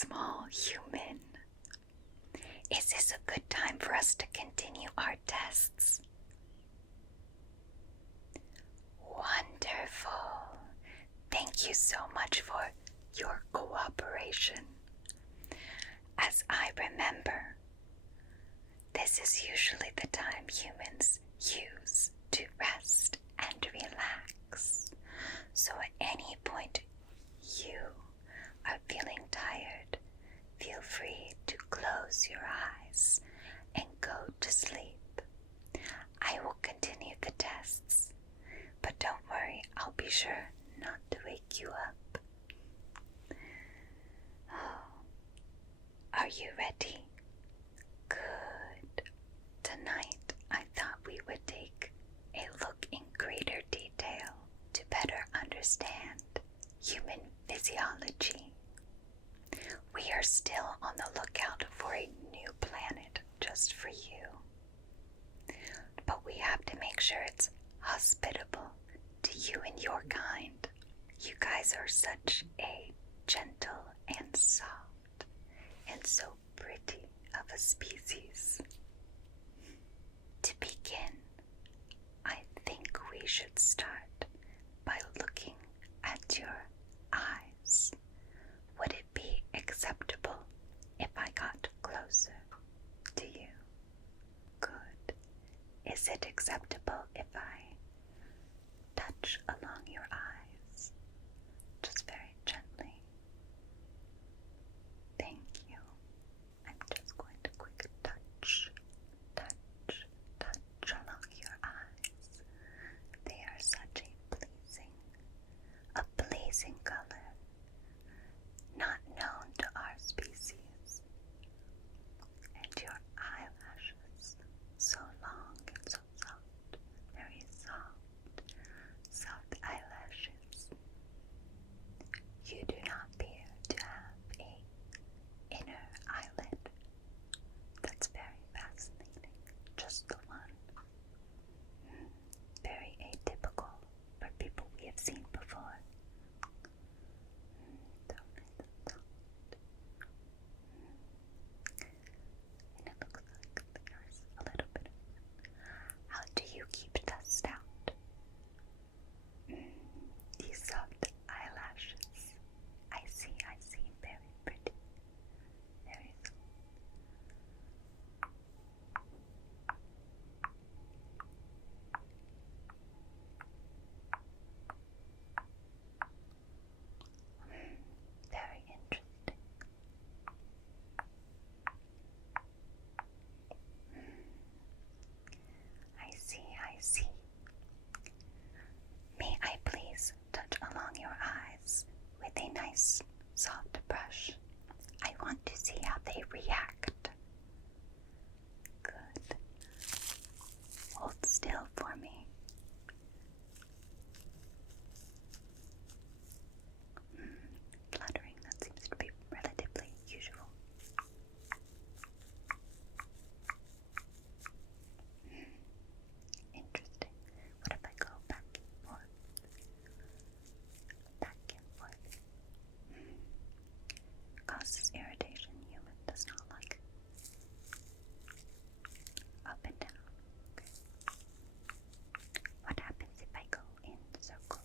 small human. Is this a good time for us to continue our tests? Wonderful. Thank you so much for your cooperation. As I remember, this is usually the time humans use to rest and relax. So at any point you are feeling tired, feel free to close your eyes and go to sleep. I will continue the tests, but don't worry, I'll be sure not to wake you up. Are you ready? Good. Tonight, I thought we would take a look in greater detail to better understand human physiology. We are still on the lookout for a new planet just for you. But we have to make sure it's hospitable to you and your kind. You guys are such a gentle and soft and so pretty of a species. To begin, I think we should start by looking at your eyes. Would it be acceptable if I got closer to you? Good. Is it acceptable if I touch along your eyes? Just very gently. Thank you. I'm just going to quick touch along your eyes. They are such a pleasing color, not known to our species. And your eyelashes, so long and so soft, very soft eyelashes. You do not appear to have a inner eyelid. That's very fascinating. Just the one. Very atypical for people we have seen before. And it looks like there's a little bit of... How do you keep dust out? These soft eyelashes. I see. Very pretty. Very soft. Very interesting. I see. May I please touch along your eyes with a nice soft brush? I want to see how they react. Good. Hold still for me. Fluttering, that seems to be relatively usual. Interesting. What if I go back and forth? Causes irritation. Human does not like up and down. Okay. What happens if I go in circles?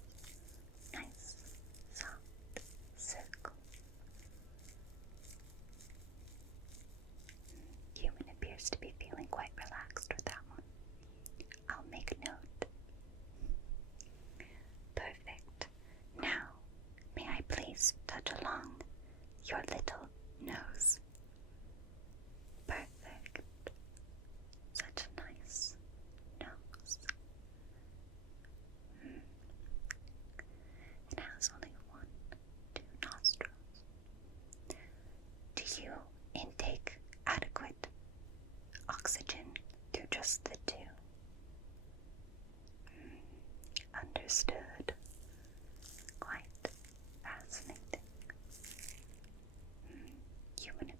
Nice, soft circle. Human appears to be feeling quite relaxed with that one. I'll make note. Perfect. Now, may I please touch along your little nose? Perfect. Such a nice nose. It has only 1, 2 nostrils. Do you intake adequate oxygen through just the 2? Understood. Quite fascinating. Human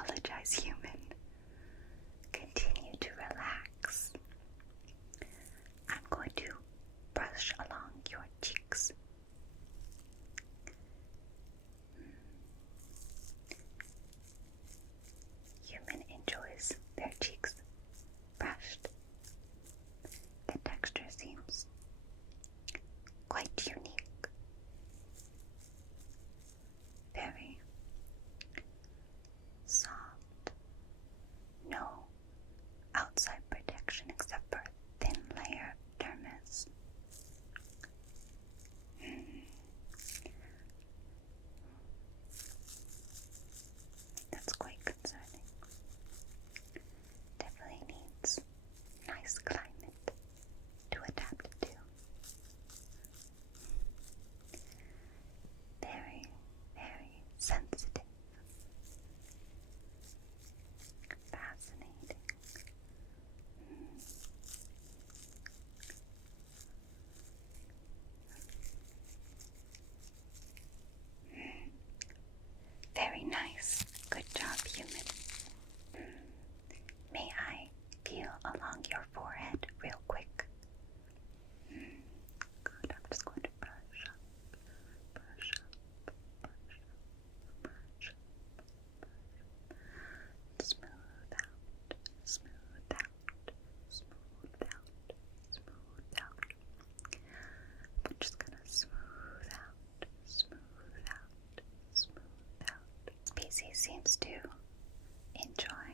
apologize, human. Continue to relax. I'm going to brush along your cheeks. Human enjoys their cheeks brushed. The texture seems quite unique. Very soft. No outside protection except for a thin layer of dermis. That's quite concerning. Definitely needs nice climate to adapt to. Very, very sensitive. Fascinating. Very nice. Good job, human. May I feel along your forehead real quick? Good. I'm just going to brush up, brush up, brush up, brush up. Smooth out, smooth out, smooth out, smooth out. I'm just gonna smooth out, smooth out, smooth out. Species seems to enjoy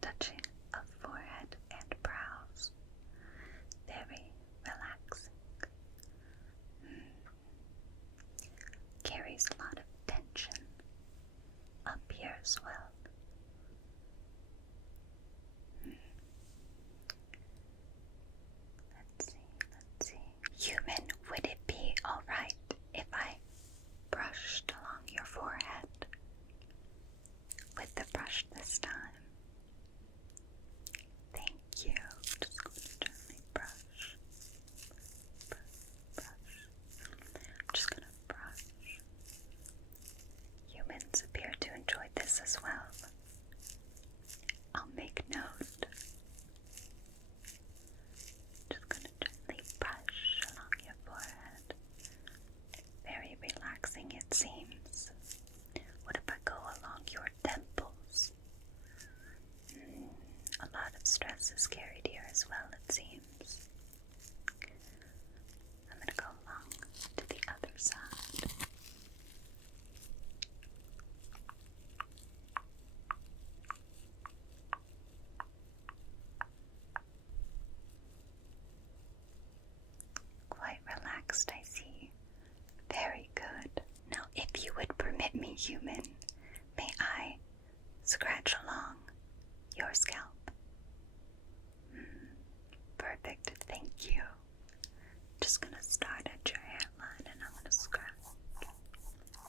touching of forehead and brows. Very relaxing. Carries a lot of tension up here as well. Let's see. Human, would it be alright if I brushed along your forehead with the brush this time? Thank you. Just going to gently brush. I'm just going to brush. Humans appear to enjoy this as well. I'll make note. Just going to gently brush along your forehead. Very relaxing it seems. What if I go along your temples? A lot of stress is carried here as well, it seems. I'm going to go along to the other side. Quite relaxed, I see. Very good. Now, if you would permit me, human, may I scratch along your scalp? Perfect, thank you. Just gonna start at your hairline and I'm gonna scratch,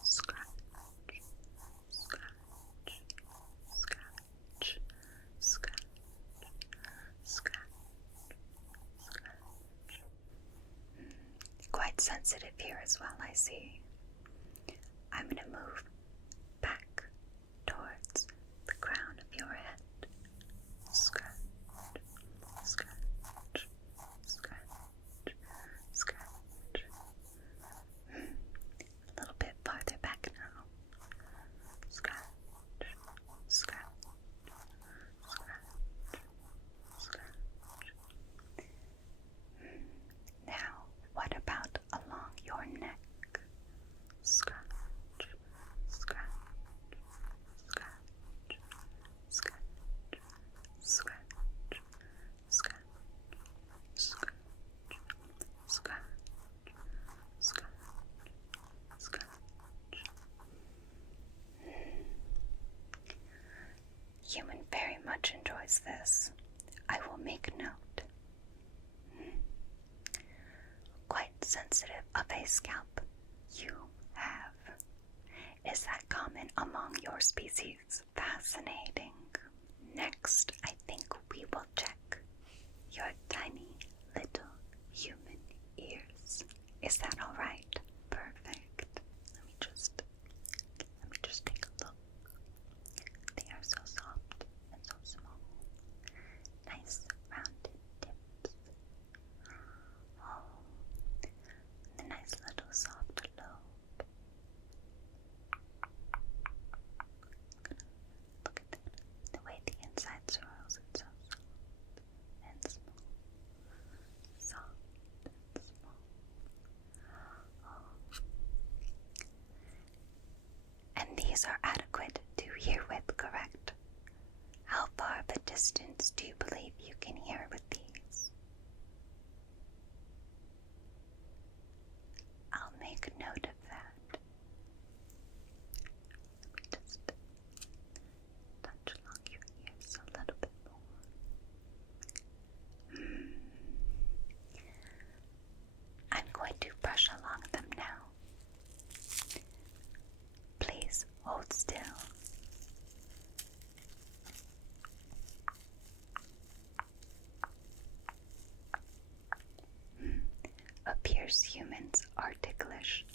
scratch, scratch, scratch, scratch, scratch, scratch. Quite sensitive here as well, I see. I'm gonna move back towards the crown of your head. Scratch, scratch, scratch, scratch. A little bit farther back now. Scratch, scratch, scratch, scratch. Now, what about along your neck? Scratch, scratch, scratch, scratch, scratch, scratch, scratch, scratch, scratch, scratch. Human very much enjoys this. I will make note. Quite sensitive of a scalp you have. Is that common among your species? Fascinating. Next, I think we will check your tiny little human ears. Is that all right? Perfect. Let me just take a look. They are so brush along them now. Please hold still. Appears humans are ticklish.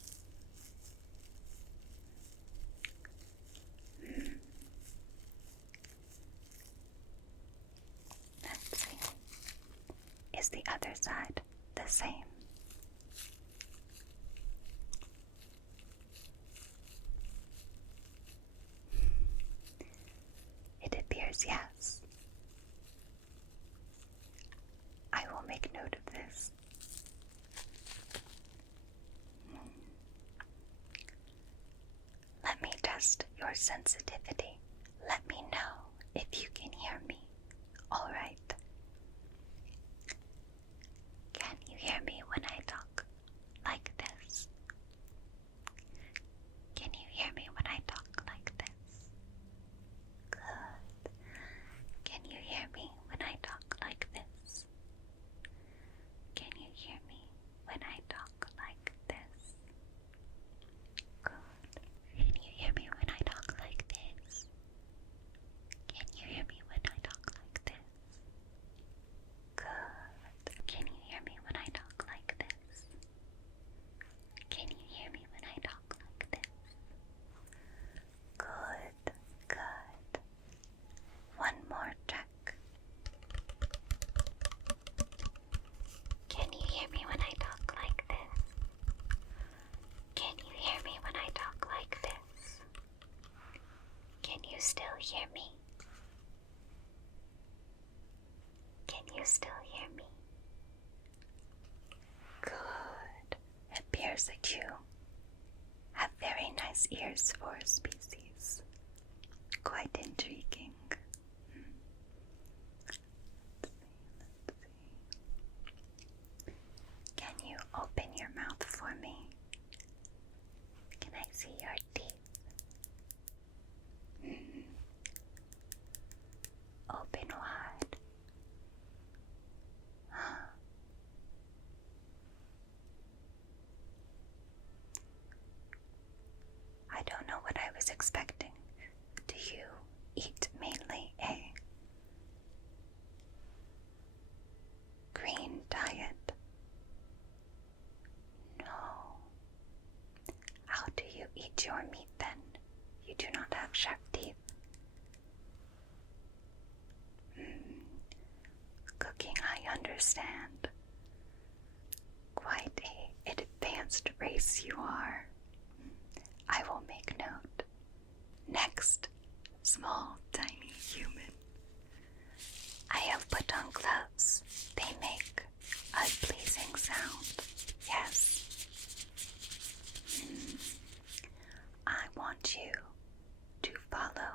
Let's see. Is the other side the same? It appears yes. I will make note of this. Let me test your sensitivity. Let me know if you can hear me. All right. Can you hear me when I talk like this? Can you hear me when I talk like this? Good. Can you hear me when I talk like this? Can you hear me when I talk like this? Good. Can you hear me when I talk like this? Can you hear me when I talk like this? Good. Can you hear me when I talk like this? Can you hear me when I talk like this? Good. Good. One more check. Can you hear me when I talk like this? Can you hear me when I talk like this? Can you still hear me? Can you still hear me? Good. It appears that you have very nice ears for a species. Quite intriguing. Can you open your mouth for me? Can I see your teeth? Open wide. I don't know what I was expecting. Do you eat mainly a green diet? No. How do you eat your meat then? You do not have sharp teeth. Cooking, I understand. Quite an advanced race you are. I will make note. Next, small, tiny human. I have put on gloves. They make a pleasing sound. Yes. I want you to follow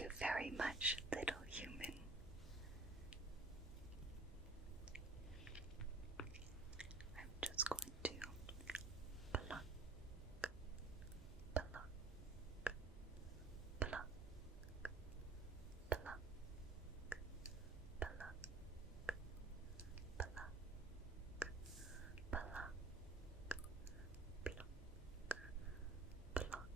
you very much, little human. I'm just going to pluck, pluck, pluck, pluck, pluck, pluck, pluck, pluck, pluck, pluck, pluck,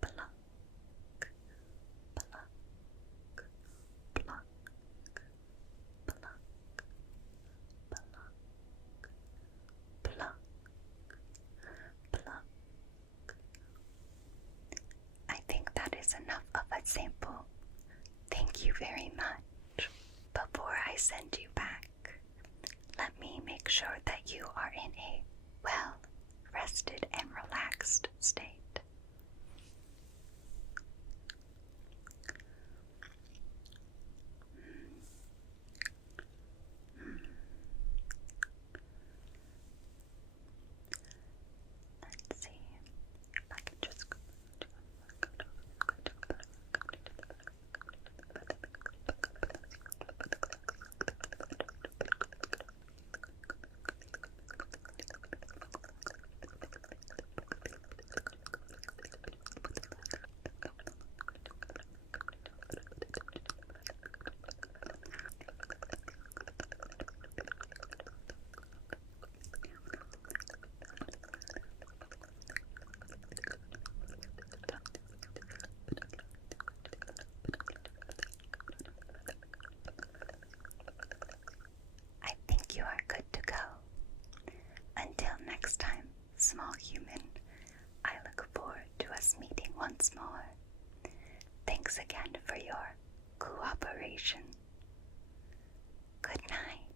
pluck, pluck, pluck, pluck, pluck, pluck, I think that is enough of a sample. Thank you very much. Before I send you back, let me make sure that you are in a well rested and relaxed state. Let's see if I can just I think you are good to go. Until next time, small human, I look forward to us meeting once more. Thanks again for your cooperation. Good night.